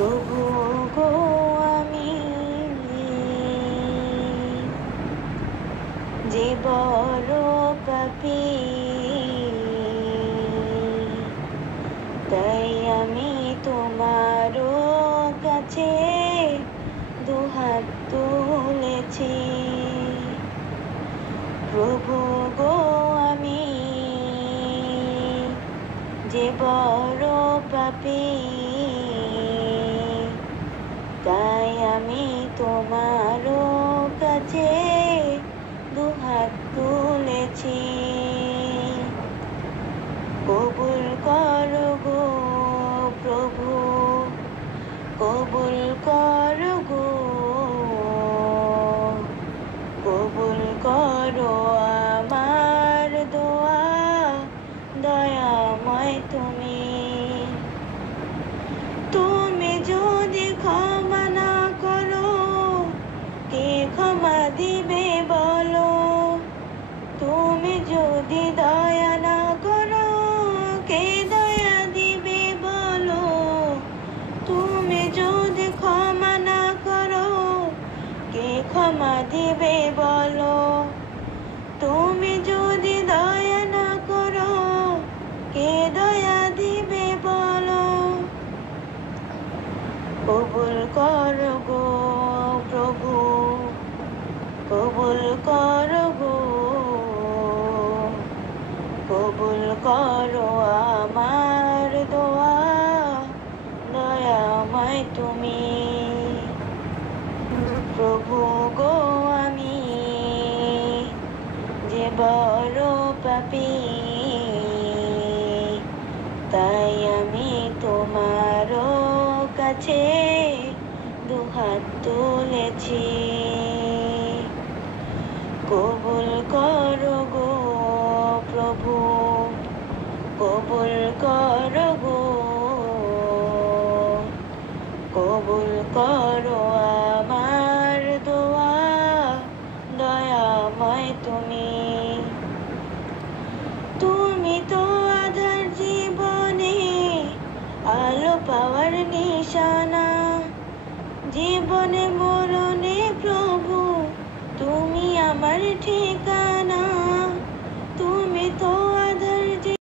প্রভু গো আমি যে বড় পাপী, তাই আমি তোমারও কাছে দুহাত তুলেছি। প্রভু গো আমি যে বড় পাপী, তাই আমি তোমারও কাছে দুহাত তুলেছি। কবুল করো গো প্রভু, কবুল করো গো, কবুল করো আমার দোয়া, দয়াময় তুমি। তুমি যদি ক্ষমা না করো, কে ক্ষমা দিবে বলো? তুমি যদি দয়া না করো, কে দয়া দিবে বলো? তুমি যদি ক্ষমা না করো, কে ক্ষমা দিবে বলো? তুমি যদি দয়া না করো, কে দয়া দিবে বলো? কবুল করো গো প্রভু, কবুল করো গো, কবুল করো আমার দোয়া, দয়াময় তুমি। প্রভু গো আমি যে বড় পাপী, তাই আমি তোমারও কাছে দুহাত তুলেছি। কবুল করো গো প্রভু, কবুল করো গো, কবুল করো আমার দোয়া, দয়াময় তুমি। তুমি তো আধার জীবনে আলো পাওয়ার নিশানা, জীবনে মরণে প্রভু তুমি আমার ঠিকানা।